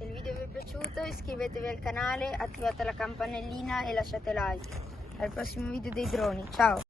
Se il video vi è piaciuto iscrivetevi al canale, attivate la campanellina e lasciate like. Al prossimo video dei droni, ciao!